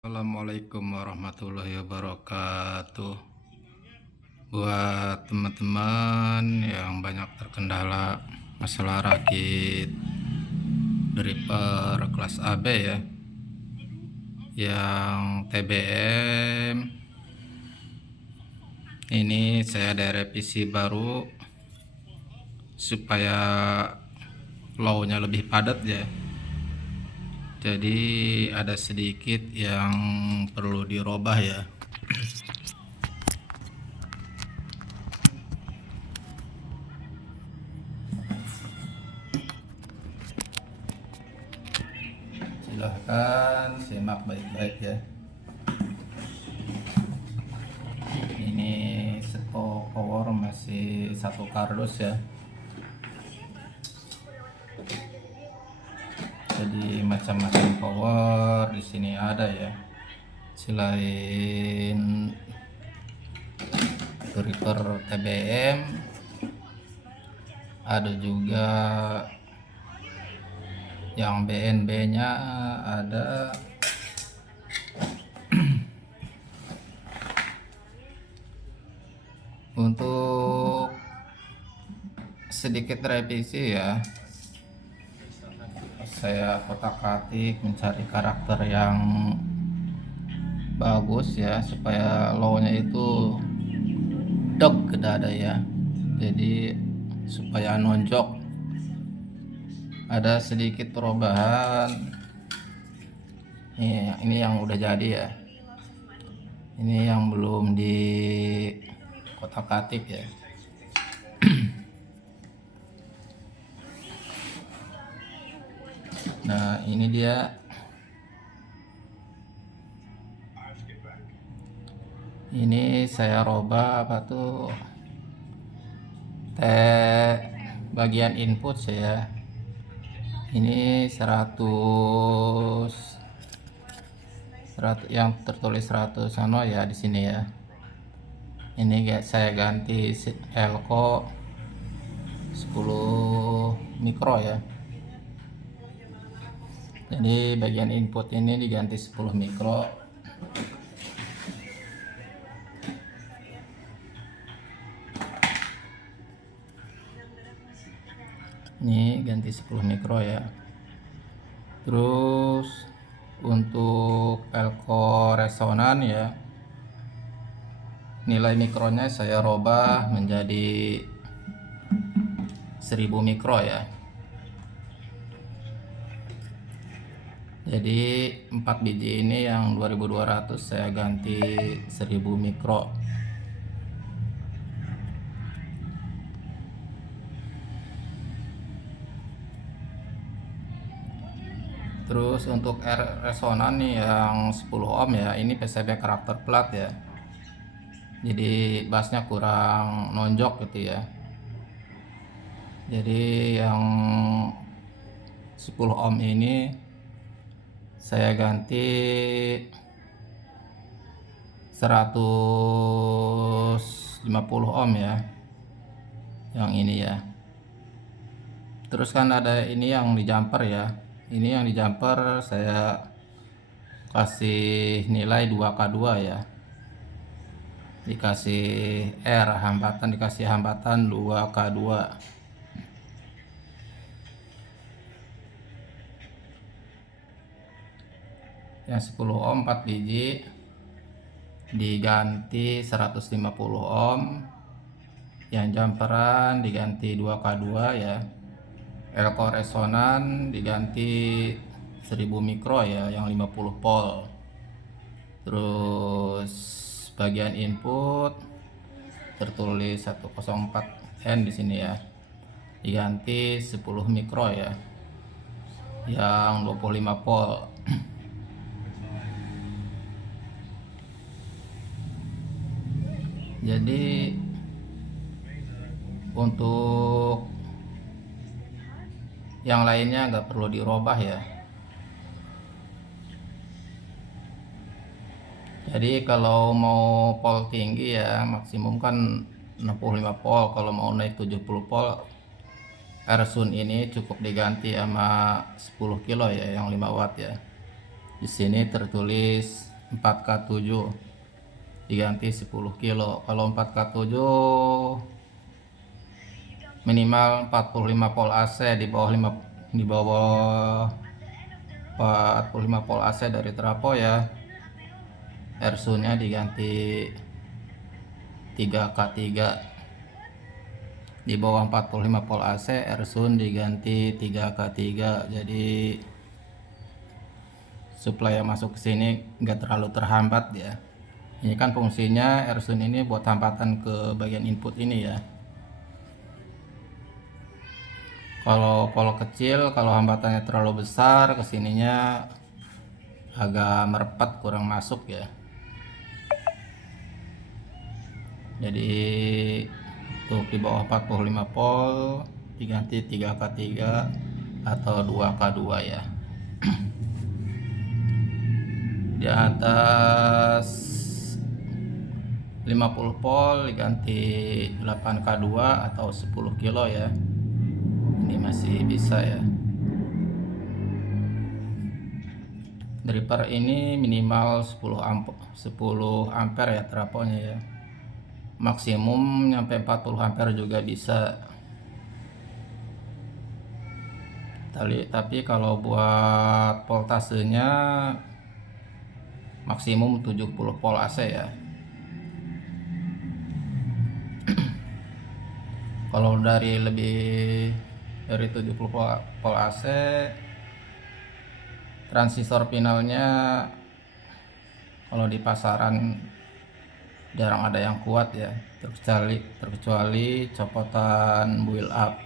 Assalamualaikum warahmatullahi wabarakatuh. Buat teman-teman yang banyak terkendala masalah rakit dripper kelas AB ya, yang TBM, ini saya ada revisi baru supaya flow-nya lebih padat ya. Jadi ada sedikit yang perlu dirubah ya. Silahkan simak baik-baik ya. Ini stok power masih satu kardus ya. Jadi macam-macam power di sini ada ya. Selain dripper TBM, ada juga yang BNB-nya ada. Untuk sedikit revisi ya, saya kotak-katik mencari karakter yang bagus ya, supaya low-nya itu deg ke dada ya. Jadi supaya nonjok. Ada sedikit perubahan. Ini yang udah jadi ya. Ini yang belum di kotak-katik ya. Nah, ini dia. Ini saya robah apa tuh, bagian input saya. Ini 100 yang tertulis 100 ya di sini ya. Ini saya ganti elko 10 mikro ya. Jadi bagian input ini diganti 10 mikro. Ini ganti 10 mikro ya. Terus untuk elko resonan ya, nilai mikronya saya robah menjadi 1000 mikro ya. Jadi 4 biji ini yang 2200 saya ganti 1000 mikro. Terus untuk resonan nih yang 10 ohm ya, ini PCB karakter plat ya. Jadi bassnya kurang nonjok gitu ya. Jadi yang 10 ohm ini saya ganti 150 ohm ya, yang ini ya. Terus kan ada ini yang di jumper ya. Ini yang di jumper saya kasih nilai 2K2 ya. Dikasih R hambatan, dikasih hambatan 2K2. Yang 10 ohm 4 biji diganti 150 ohm. Yang jumperan diganti 2K2 ya. Elko resonan diganti 1000 mikro ya, yang 50 volt. Terus bagian input tertulis 104N di sini ya, diganti 10 mikro ya, yang 25 volt. Jadi untuk yang lainnya nggak perlu dirubah ya. Jadi kalau mau volt tinggi ya maksimum kan 65 volt. Kalau mau naik 70 volt, Ersun ini cukup diganti sama 10 kilo ya, yang 5 watt ya. Di sini tertulis 4K7 diganti 10 kilo. Kalau 4K7 minimal 45 volt AC, di bawah 45 volt AC dari trafo ya. Ersunnya diganti 3K3. Di bawah 45 volt AC Ersun diganti 3K3. Jadi suplai yang masuk ke sini nggak terlalu terhambat ya. Ini kan fungsinya Ersun ini buat hambatan ke bagian input ini ya. Kalau pol kecil, kalau hambatannya terlalu besar, kesininya agak merepet, kurang masuk ya. Jadi untuk di bawah 45 volt diganti 3K3 atau 2K2 ya. Di atas 50 volt diganti 8K2 atau 10 kilo ya. Ini masih bisa ya. Driver ini minimal 10 ampere ya trafonya ya. Maksimum nyampe 40 ampere juga bisa. Tapi kalau buat voltasenya maksimum 70 volt AC ya. Kalau lebih dari 70 volt AC, transistor finalnya kalau di pasaran jarang ada yang kuat ya, terkecuali copotan build up.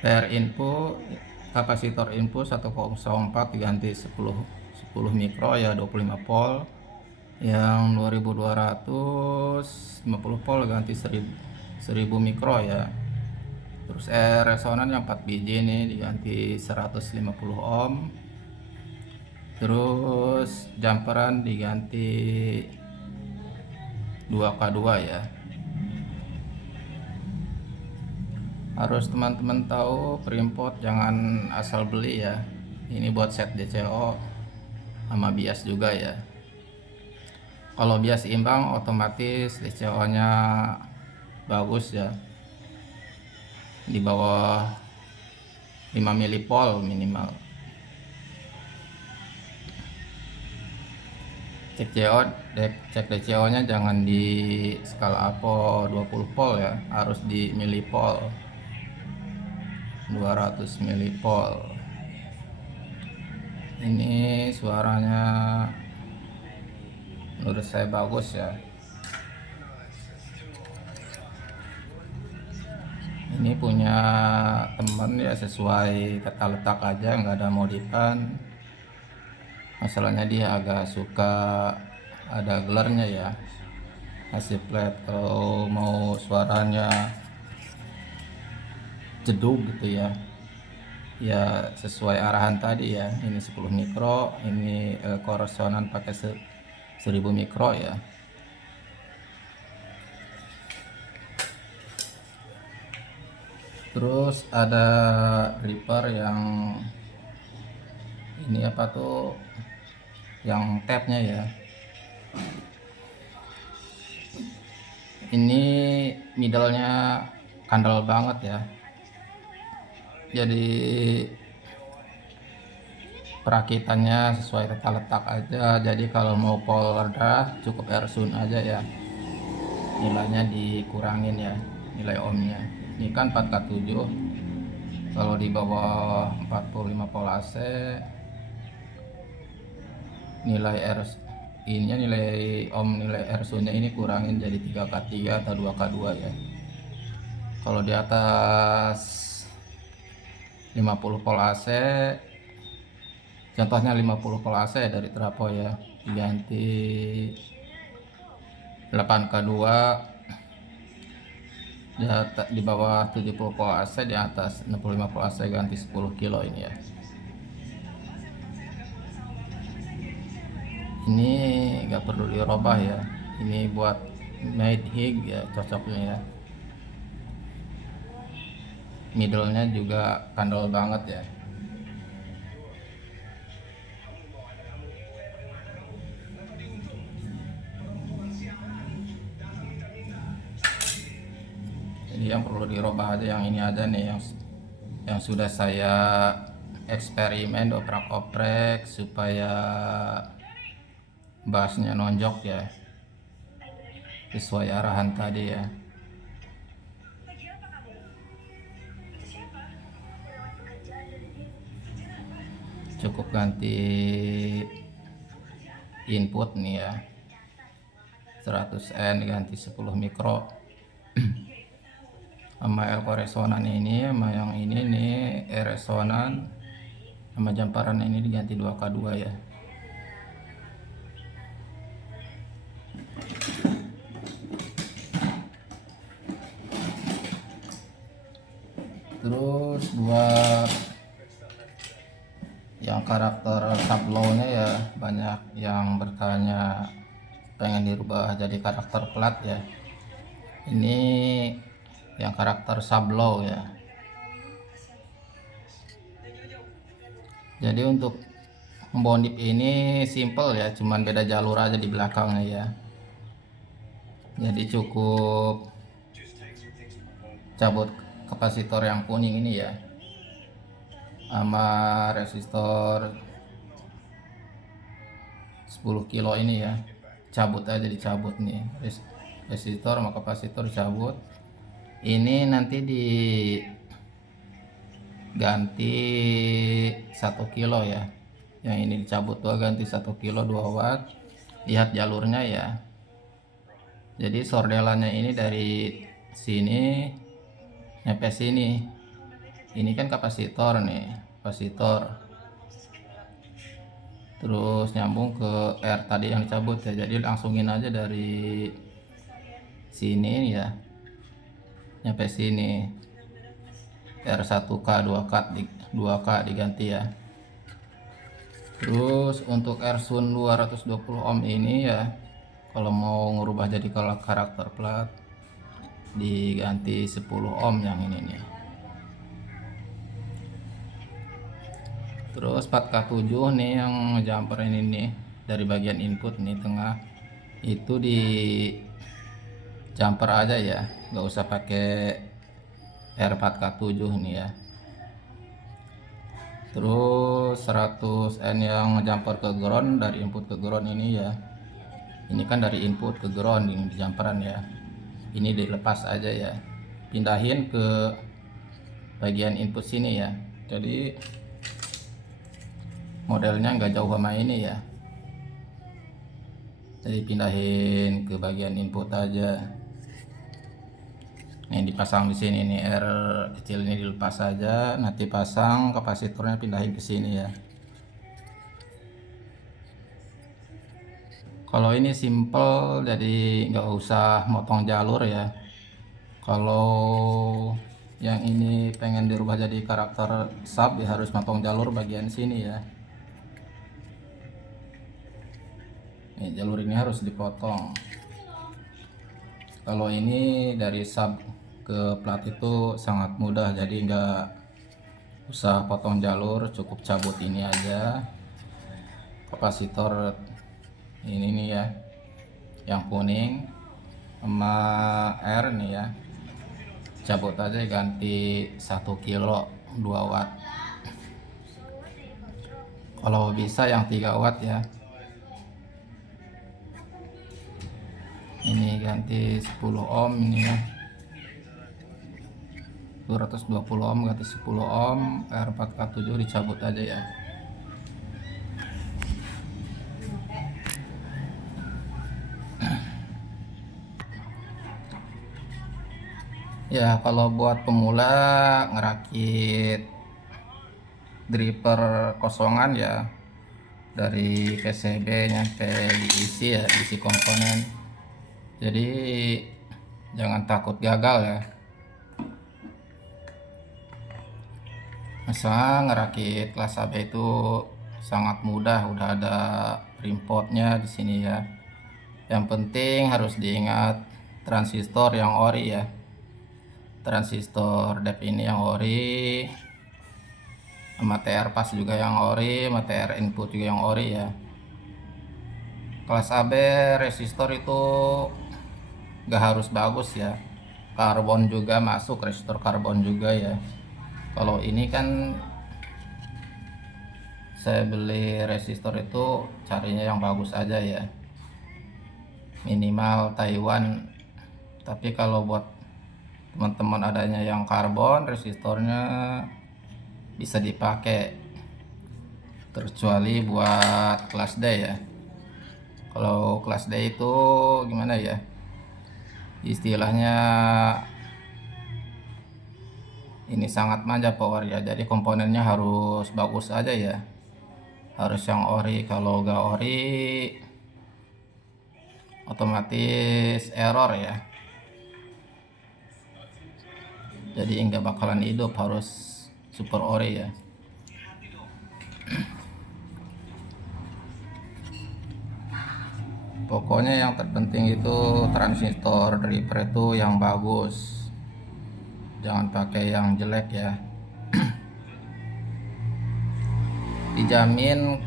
PR input, kapasitor input 1,04 diganti 10 mikro ya, 25 volt. Yang 2250 volt ganti 1000 mikro ya. Terus resonan yang 4 biji ini diganti 150 ohm. Terus jumperan diganti 2K2 ya. Harus teman-teman tahu, perimport jangan asal beli ya. Ini buat set DCO sama bias juga ya. Kalau bias imbang otomatis DCO nya bagus ya, di bawah 5 mV minimal. Cek DCO nya jangan di skala APO 20 volt ya, harus di milipol, 200 milipol. Ini suaranya menurut saya bagus ya. Ini punya temen ya, sesuai kata letak aja, nggak ada modifan. Masalahnya dia agak suka ada gelarnya ya, hasil plate. Kalau mau suaranya jeduk gitu ya, ya sesuai arahan tadi ya. Ini 10 mikro, ini koresonan pakai 1000 mikro ya. Terus ada Reaper yang ini apa tuh, yang tabnya ya. Ini middle-nya kandel banget ya. Jadi perakitannya sesuai tata letak aja. Jadi kalau mau pol rendah cukup Ersun aja ya. Nilainya dikurangin ya, nilai ohmnya. Ini kan 4K7. Kalau di bawah 45 volt AC nilai nilai Ersunnya ini kurangin jadi 3K3 atau 2K2 ya. Kalau di atas 50 volt AC, contohnya 50 volt AC dari trafo ya, diganti 8K2. Di bawah 70 volt AC, di atas 65 volt AC ganti 10 kilo ini ya. Ini nggak perlu dirubah ya, ini buat made hig ya, cocoknya ya. middle-nya juga kandel banget ya. Jadi yang perlu dirubah aja yang ini aja nih, yang sudah saya eksperimen oprak-oprek supaya bassnya nonjok ya, sesuai arahan tadi ya. Cukup ganti input nih ya, 100N ganti 10 mikro. Sama elko resonan ini sama yang ini nih resonan sama jamparan ini diganti 2K2 ya. Terus buat yang karakter sublow-nya ya, banyak yang bertanya pengen dirubah jadi karakter plat ya. Ini yang karakter sublow ya. Jadi untuk membondip ini simple ya, cuman beda jalur aja di belakangnya ya. Jadi cukup cabut kapasitor yang kuning ini ya, sama resistor 10 kilo ini ya, cabut aja, dicabut nih resistor sama kapasitor cabut. Ini nanti diganti 1 kilo ya, yang ini dicabut tuh ganti 1 kilo 2 watt. Lihat jalurnya ya. Jadi sordelannya ini dari sini nyampe sini. Ini kan kapasitor nih, kapasitor. Terus nyambung ke R tadi yang dicabut ya. Jadi langsungin aja dari sini ya, nyampe sini. R1K 2K diganti ya. Terus untuk Ersun 220 ohm ini ya, kalau mau ngubah jadi karakter plat diganti 10 ohm yang ini nih. Terus 4K7 nih yang jumper ini nih, dari bagian input nih tengah itu di jumper aja ya, nggak usah pakai R4K7 nih ya. Terus 100N yang jumper ke ground, dari input ke ground ini ya. Ini kan dari input ke ground ini di jumperan ya. Ini dilepas aja ya, pindahin ke bagian input sini ya. Jadi modelnya nggak jauh sama ini ya. Jadi pindahin ke bagian input aja. Ini dipasang di sini nih, R kecil ini dilepas aja, nanti pasang kapasitornya pindahin ke sini ya. Kalau ini simple, jadi nggak usah motong jalur ya. Kalau yang ini pengen dirubah jadi karakter sub ya harus motong jalur bagian sini ya. Nih, jalur ini harus dipotong. Kalau ini dari sub ke plat itu sangat mudah, jadi nggak usah potong jalur, cukup cabut ini aja kapasitor ini nih ya, yang kuning sama R nih ya, cabut aja ganti 1 kilo 2 watt. Kalau bisa yang 3 watt ya. Ini ganti 10 ohm ini ya, 220 ohm ganti 10 ohm, R4K7 dicabut aja ya. Ya kalau buat pemula ngerakit dripper kosongan ya, dari PCB nyampe diisi ya, diisi komponen. Jadi jangan takut gagal ya. Masalah ngerakit kelas AB itu sangat mudah, udah ada primpotnya di sini ya. Yang penting harus diingat transistor yang ori ya. transistor dep ini yang ori, sama TR pas juga yang ori, sama TR input juga yang ori ya. Kelas AB resistor itu gak harus bagus ya, karbon juga masuk, resistor karbon juga ya. Kalau ini kan saya beli resistor itu carinya yang bagus aja ya, minimal Taiwan. Tapi kalau buat teman-teman adanya yang karbon, resistornya bisa dipakai, terkecuali buat kelas D ya. Kalau kelas D itu gimana ya, istilahnya ini sangat manja power ya, jadi komponennya harus bagus aja ya, harus yang ori. Kalau gak ori otomatis error ya, jadi nggak bakalan hidup, harus super ori ya. Pokoknya yang terpenting itu transistor driver itu yang bagus, jangan pakai yang jelek ya. Dijamin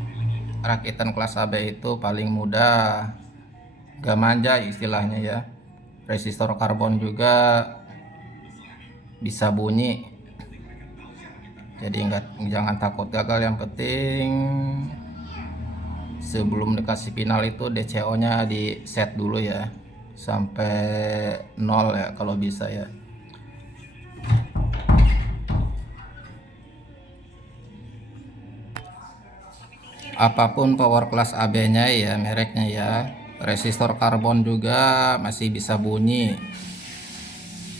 rakitan kelas AB itu paling mudah, gak manja istilahnya ya. Resistor karbon juga bisa bunyi, jadi jangan takut gagal. Yang penting sebelum dikasih final itu DCO nya di set dulu ya, sampai 0 ya kalau bisa ya. Apapun power kelas AB nya ya, mereknya ya, resistor karbon juga masih bisa bunyi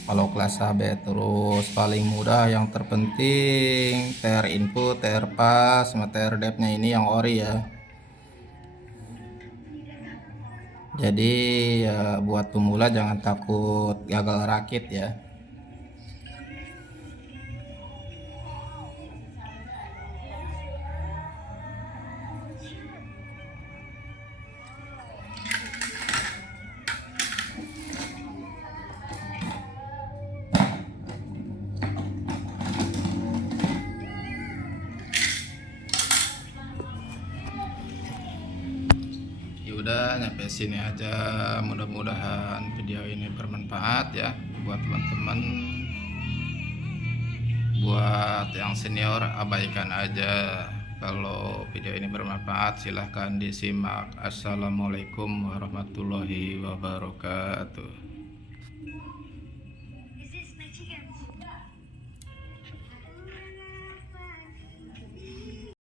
kalau kelas AB. Terus paling mudah, yang terpenting TR input, TR pas, sama TR dep nya ini yang ori ya. Jadi ya buat pemula jangan takut gagal rakit ya. Udah nyampe sini aja, mudah-mudahan video ini bermanfaat ya buat teman-teman. Buat yang senior abaikan aja. Kalau video ini bermanfaat silahkan disimak. Assalamualaikum warahmatullahi wabarakatuh.